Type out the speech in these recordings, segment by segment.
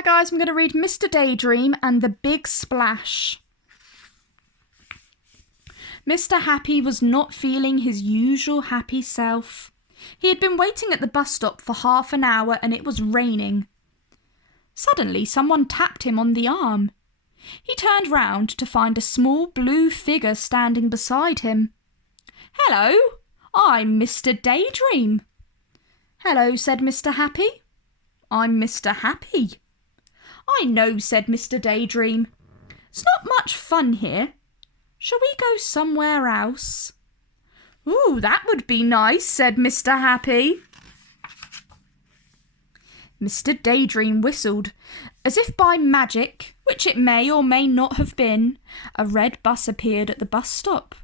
Hi guys, I'm going to read Mr. Daydream and the Big Splash. Mr. Happy was not feeling his usual happy self. He had been waiting at the bus stop for half an hour and it was raining. Suddenly someone tapped him on the arm. He turned round to find a small blue figure standing beside him. "Hello, I'm Mr. Daydream." "Hello," said Mr. Happy. "I'm Mr. Happy." "I know," said Mr. Daydream. "It's not much fun here. Shall we go somewhere else?" "Ooh, that would be nice," said Mr. Happy. Mr. Daydream whistled. As if by magic, which it may or may not have been, a red bus appeared at the bus stop.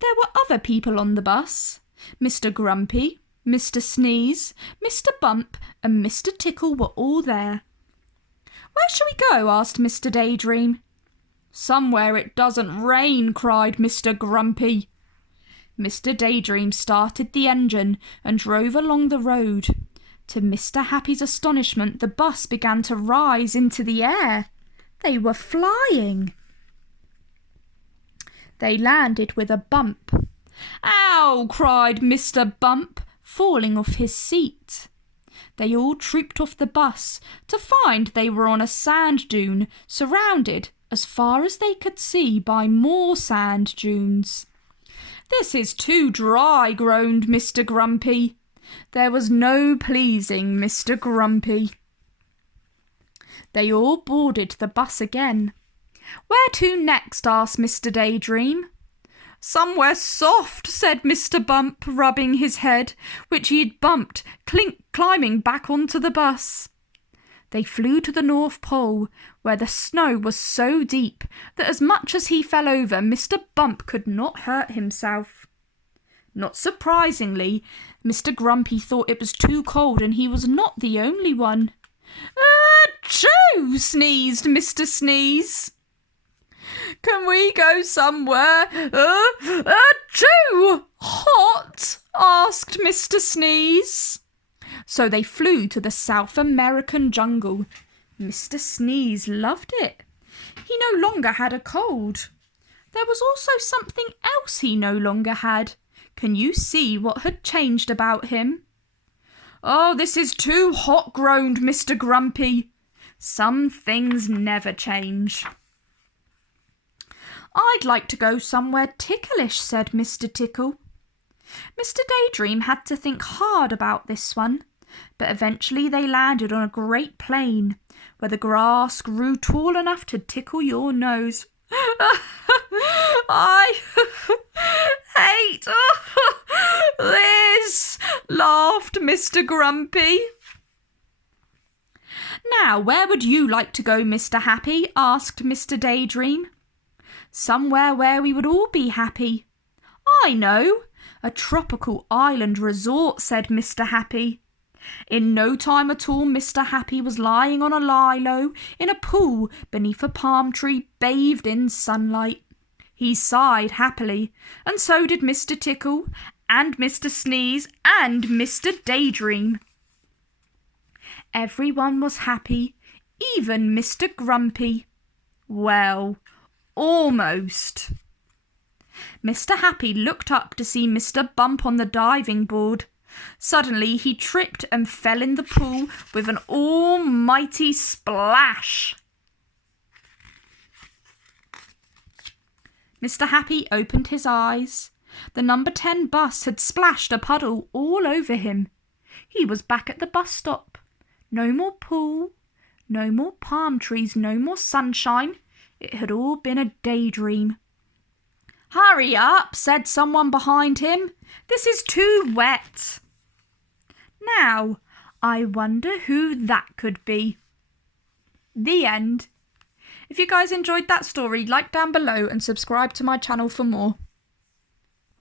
There were other people on the bus. Mr. Grumpy, Mr. Sneeze, Mr. Bump and Mr. Tickle were all there. "Where shall we go?" asked Mr. Daydream. "Somewhere it doesn't rain," cried Mr. Grumpy. Mr. Daydream started the engine and drove along the road. To Mr. Happy's astonishment, the bus began to rise into the air. They were flying. They landed with a bump. "Ow!" cried Mr. Bump, falling off his seat. They all trooped off the bus to find they were on a sand dune, surrounded, as far as they could see, by more sand dunes. "This is too dry," groaned Mr. Grumpy. There was no pleasing Mr. Grumpy. They all boarded the bus again. "Where to next?" asked Mr. Daydream. "Somewhere soft," said Mr. Bump, rubbing his head, which he had bumped, climbing back onto the bus. They flew to the North Pole, where the snow was so deep that as much as he fell over, Mr. Bump could not hurt himself. Not surprisingly, Mr. Grumpy thought it was too cold and he was not the only one. "Achoo!" sneezed Mr. Sneeze. "Can we go somewhere achoo hot?" asked Mr. Sneeze. So they flew to the South American jungle. Mr. Sneeze loved it. He no longer had a cold. There was also something else he no longer had. Can you see what had changed about him? "Oh, this is too hot," groaned Mr. Grumpy. Some things never change. "I'd like to go somewhere ticklish," said Mr. Tickle. Mr. Daydream had to think hard about this one, but eventually they landed on a great plain where the grass grew tall enough to tickle your nose. "I hate this," laughed Mr. Grumpy. "Now, where would you like to go, Mr. Happy?" asked Mr. Daydream. "Somewhere where we would all be happy." "I know, a tropical island resort," said Mr. Happy. In no time at all, Mr. Happy was lying on a lilo in a pool beneath a palm tree, bathed in sunlight. He sighed happily, and so did Mr. Tickle, and Mr. Sneeze, and Mr. Daydream. Everyone was happy, even Mr. Grumpy. Well, almost. Mr. Happy looked up to see Mr. Bump on the diving board. Suddenly he tripped and fell in the pool with an almighty splash. Mr. Happy opened his eyes. The number 10 bus had splashed a puddle all over him. He was back at the bus stop. No more pool, no more palm trees, no more sunshine. It had all been a daydream. "Hurry up," said someone behind him. "This is too wet." Now, I wonder who that could be. The end. If you guys enjoyed that story, like down below and subscribe to my channel for more.